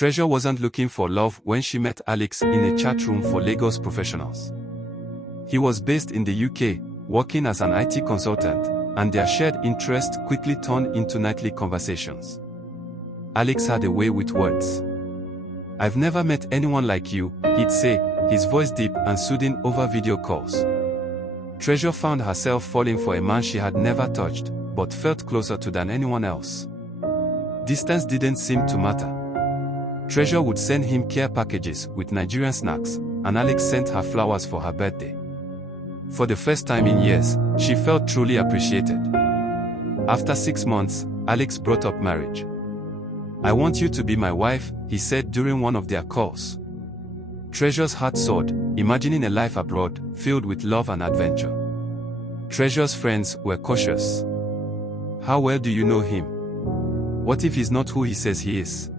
Treasure wasn't looking for love when she met Alex in a chat room for Lagos professionals. He was based in the UK, working as an IT consultant, and their shared interest quickly turned into nightly conversations. Alex had a way with words. "I've never met anyone like you," he'd say, his voice deep and soothing over video calls. Treasure found herself falling for a man she had never touched, but felt closer to than anyone else. Distance didn't seem to matter. Treasure would send him care packages with Nigerian snacks, and Alex sent her flowers for her birthday. For the first time in years, she felt truly appreciated. After 6 months, Alex brought up marriage. "I want you to be my wife," he said during one of their calls. Treasure's heart soared, imagining a life abroad, filled with love and adventure. Treasure's friends were cautious. "How well do you know him? What if he's not who he says he is?"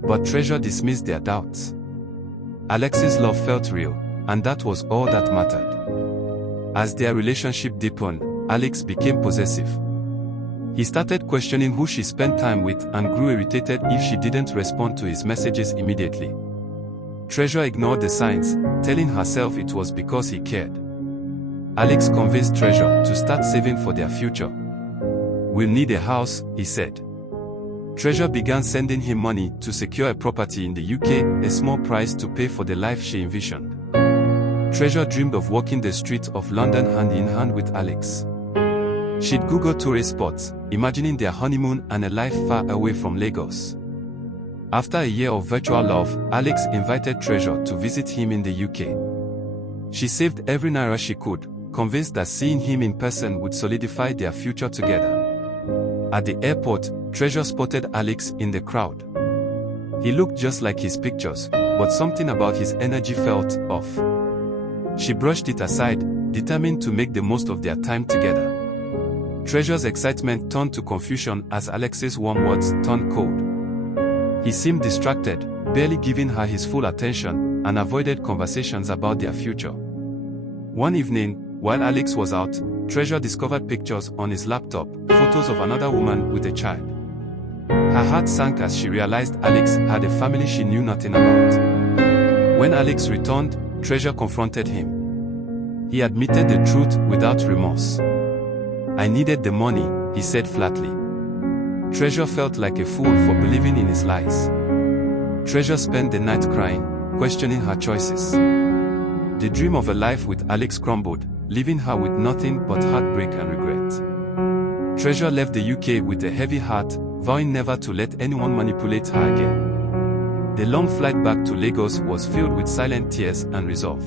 But Treasure dismissed their doubts. Alex's love felt real, and that was all that mattered. As their relationship deepened, Alex became possessive. He started questioning who she spent time with and grew irritated if she didn't respond to his messages immediately. Treasure ignored the signs, telling herself it was because he cared. Alex convinced Treasure to start saving for their future. "We'll need a house," he said. Treasure began sending him money to secure a property in the UK, a small price to pay for the life she envisioned. Treasure dreamed of walking the streets of London hand in hand with Alex. She'd Google tourist spots, imagining their honeymoon and a life far away from Lagos. After a year of virtual love, Alex invited Treasure to visit him in the UK. She saved every naira she could, convinced that seeing him in person would solidify their future together. At the airport, Treasure spotted Alex in the crowd. He looked just like his pictures, but something about his energy felt off. She brushed it aside, determined to make the most of their time together. Treasure's excitement turned to confusion as Alex's warm words turned cold. He seemed distracted, barely giving her his full attention, and avoided conversations about their future. One evening, while Alex was out, Treasure discovered pictures on his laptop, photos of another woman with a child. Her heart sank as she realized Alex had a family she knew nothing about. When Alex returned, Treasure confronted him. He admitted the truth without remorse. "I needed the money," he said flatly. Treasure felt like a fool for believing in his lies. Treasure spent the night crying, questioning her choices. The dream of a life with Alex crumbled, leaving her with nothing but heartbreak and regret. Treasure left the UK with a heavy heart, vowing never to let anyone manipulate her again. The long flight back to Lagos was filled with silent tears and resolve.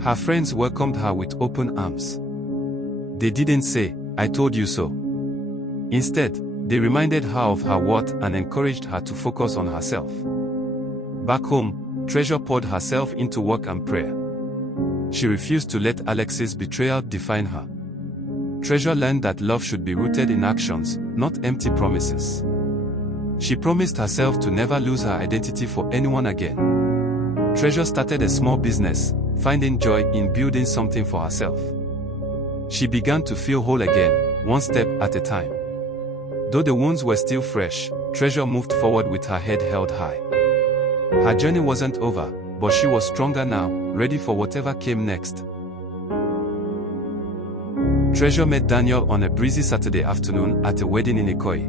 Her friends welcomed her with open arms. They didn't say, "I told you so." Instead, they reminded her of her worth and encouraged her to focus on herself. Back home, Treasure poured herself into work and prayer. She refused to let Alex's betrayal define her. Treasure learned that love should be rooted in actions, not empty promises. She promised herself to never lose her identity for anyone again. Treasure started a small business, finding joy in building something for herself. She began to feel whole again, one step at a time. Though the wounds were still fresh, Treasure moved forward with her head held high. Her journey wasn't over, but she was stronger now, ready for whatever came next. Treasure met Daniel on a breezy Saturday afternoon at a wedding in Ikoyi.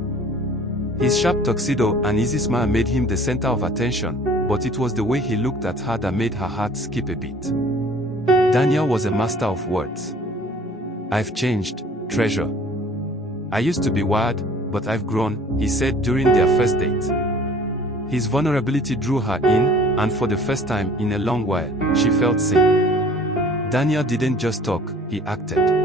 His sharp tuxedo and easy smile made him the center of attention, but it was the way he looked at her that made her heart skip a beat. Daniel was a master of words. "I've changed, Treasure. I used to be wild, but I've grown," he said during their first date. His vulnerability drew her in, and for the first time in a long while, she felt seen. Daniel didn't just talk, he acted.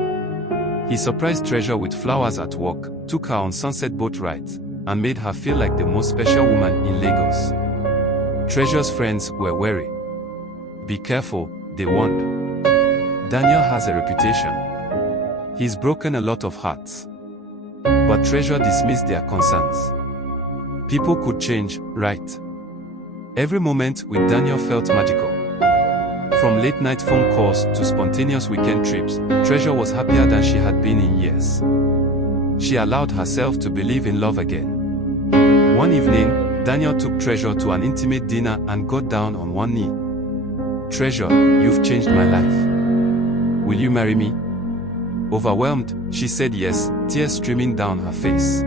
He surprised Treasure with flowers at work, took her on sunset boat rides, and made her feel like the most special woman in Lagos. Treasure's friends were wary. "Be careful," they warned. "Daniel has a reputation. He's broken a lot of hearts." But Treasure dismissed their concerns. People could change, right? Every moment with Daniel felt magical. From late-night phone calls to spontaneous weekend trips, Treasure was happier than she had been in years. She allowed herself to believe in love again. One evening, Daniel took Treasure to an intimate dinner and got down on one knee. "Treasure, you've changed my life. Will you marry me?" Overwhelmed, she said yes, tears streaming down her face.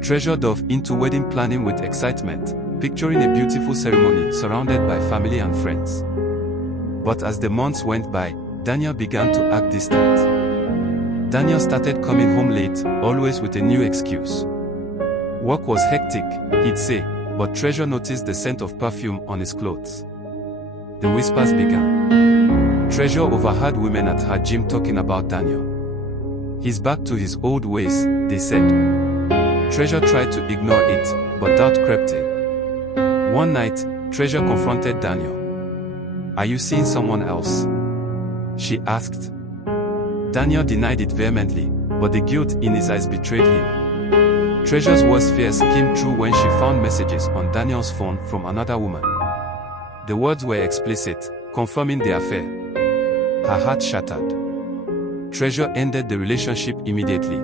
Treasure dove into wedding planning with excitement, picturing a beautiful ceremony surrounded by family and friends. But as the months went by, Daniel began to act distant. Daniel started coming home late, always with a new excuse. Work was hectic, he'd say, but Treasure noticed the scent of perfume on his clothes. The whispers began. Treasure overheard women at her gym talking about Daniel. "He's back to his old ways," they said. Treasure tried to ignore it, but doubt crept in. One night, Treasure confronted Daniel. "Are you seeing someone else?" she asked. Daniel denied it vehemently, but the guilt in his eyes betrayed him. Treasure's worst fears came true when she found messages on Daniel's phone from another woman. The words were explicit, confirming the affair. Her heart shattered. Treasure ended the relationship immediately.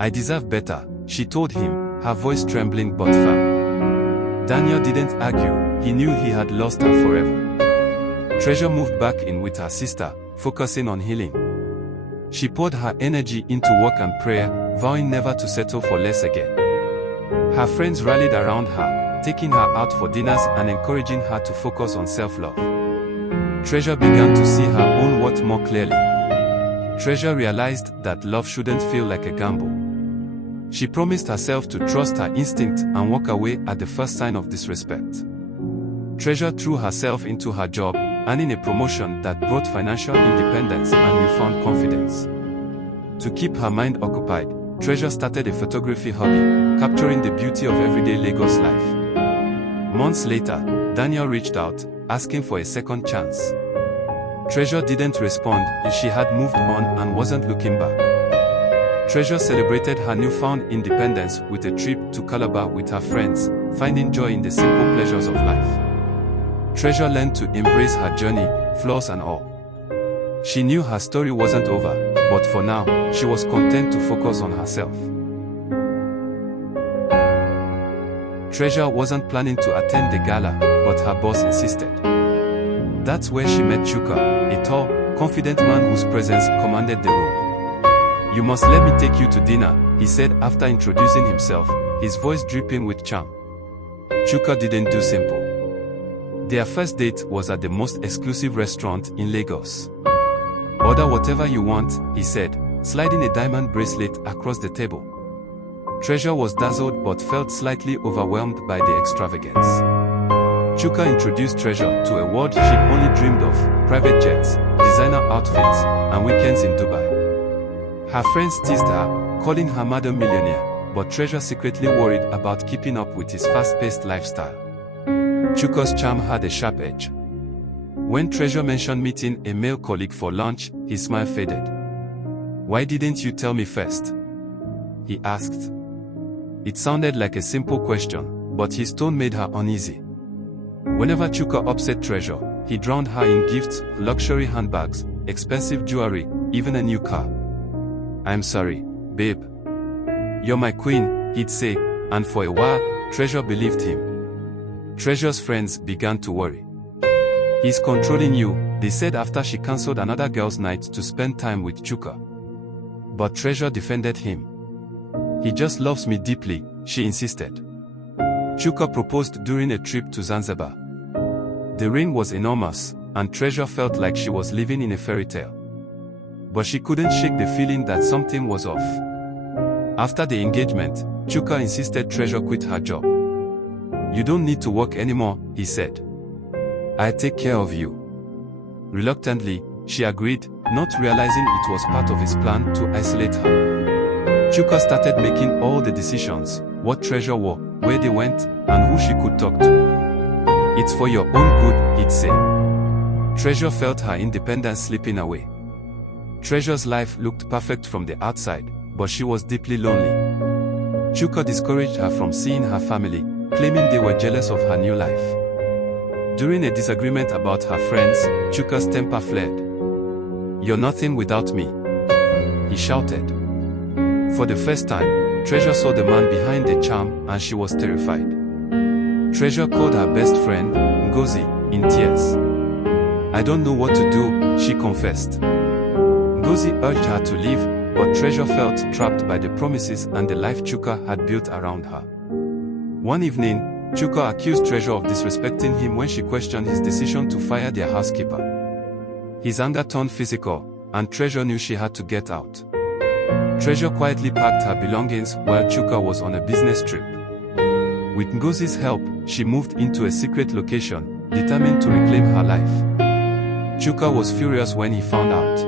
"I deserve better," she told him, her voice trembling but firm. Daniel didn't argue, he knew he had lost her forever. Treasure moved back in with her sister, focusing on healing. She poured her energy into work and prayer, vowing never to settle for less again. Her friends rallied around her, taking her out for dinners and encouraging her to focus on self-love. Treasure began to see her own worth more clearly. Treasure realized that love shouldn't feel like a gamble. She promised herself to trust her instinct and walk away at the first sign of disrespect. Treasure threw herself into her job, earning a promotion that brought financial independence and newfound confidence. To keep her mind occupied, Treasure started a photography hobby, capturing the beauty of everyday Lagos life. Months later, Daniel reached out, asking for a second chance. Treasure didn't respond, she had moved on and wasn't looking back. Treasure celebrated her newfound independence with a trip to Calabar with her friends, finding joy in the simple pleasures of life. Treasure learned to embrace her journey, flaws and all. She knew her story wasn't over, but for now, she was content to focus on herself. Treasure wasn't planning to attend the gala, but her boss insisted. That's where she met Chuka, a tall, confident man whose presence commanded the room. "You must let me take you to dinner," he said after introducing himself, his voice dripping with charm. Chuka didn't do simple. Their first date was at the most exclusive restaurant in Lagos. "Order whatever you want," he said, sliding a diamond bracelet across the table. Treasure was dazzled but felt slightly overwhelmed by the extravagance. Chuka introduced Treasure to a world she'd only dreamed of: private jets, designer outfits, and weekends in Dubai. Her friends teased her, calling her Madam Millionaire, but Treasure secretly worried about keeping up with his fast-paced lifestyle. Chuka's charm had a sharp edge. When Treasure mentioned meeting a male colleague for lunch, his smile faded. "Why didn't you tell me first?" he asked. It sounded like a simple question, but his tone made her uneasy. Whenever Chuka upset Treasure, he drowned her in gifts, luxury handbags, expensive jewelry, even a new car. "I'm sorry, babe. You're my queen," he'd say, and for a while, Treasure believed him. Treasure's friends began to worry. "He's controlling you," they said after she cancelled another girl's night to spend time with Chuka. But Treasure defended him. "He just loves me deeply," she insisted. Chuka proposed during a trip to Zanzibar. The ring was enormous, and Treasure felt like she was living in a fairy tale. But she couldn't shake the feeling that something was off. After the engagement, Chuka insisted Treasure quit her job. "You don't need to work anymore," he said. "I take care of you." Reluctantly, she agreed, not realizing it was part of his plan to isolate her. Chuka started making all the decisions: what Treasure wore, where they went, and who she could talk to. "It's for your own good," he'd say. Treasure felt her independence slipping away. Treasure's life looked perfect from the outside, but she was deeply lonely. Chuka discouraged her from seeing her family, claiming they were jealous of her new life. During a disagreement about her friends, Chuka's temper flared. "You're nothing without me," he shouted. For the first time, Treasure saw the man behind the charm, and she was terrified. Treasure called her best friend, Ngozi, in tears. "I don't know what to do," she confessed. Ngozi urged her to leave, but Treasure felt trapped by the promises and the life Chuka had built around her. One evening, Chuka accused Treasure of disrespecting him when she questioned his decision to fire their housekeeper. His anger turned physical, and Treasure knew she had to get out. Treasure quietly packed her belongings while Chuka was on a business trip. With Ngozi's help, she moved into a secret location, determined to reclaim her life. Chuka was furious when he found out.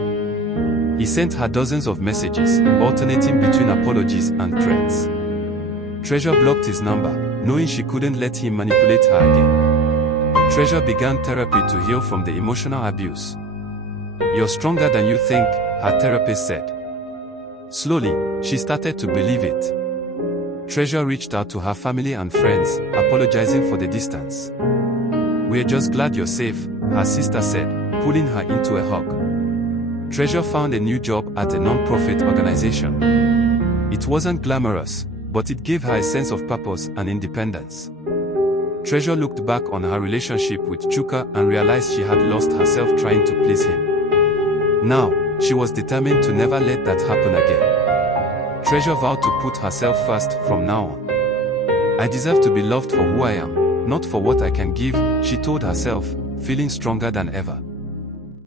He sent her dozens of messages, alternating between apologies and threats. Treasure blocked his number, knowing she couldn't let him manipulate her again. Treasure began therapy to heal from the emotional abuse. "You're stronger than you think," her therapist said. Slowly, she started to believe it. Treasure reached out to her family and friends, apologizing for the distance. "We're just glad you're safe," her sister said, pulling her into a hug. Treasure found a new job at a non-profit organization. It wasn't glamorous, but it gave her a sense of purpose and independence. Treasure looked back on her relationship with Chuka and realized she had lost herself trying to please him. Now, she was determined to never let that happen again. Treasure vowed to put herself first from now on. "I deserve to be loved for who I am, not for what I can give," she told herself, feeling stronger than ever.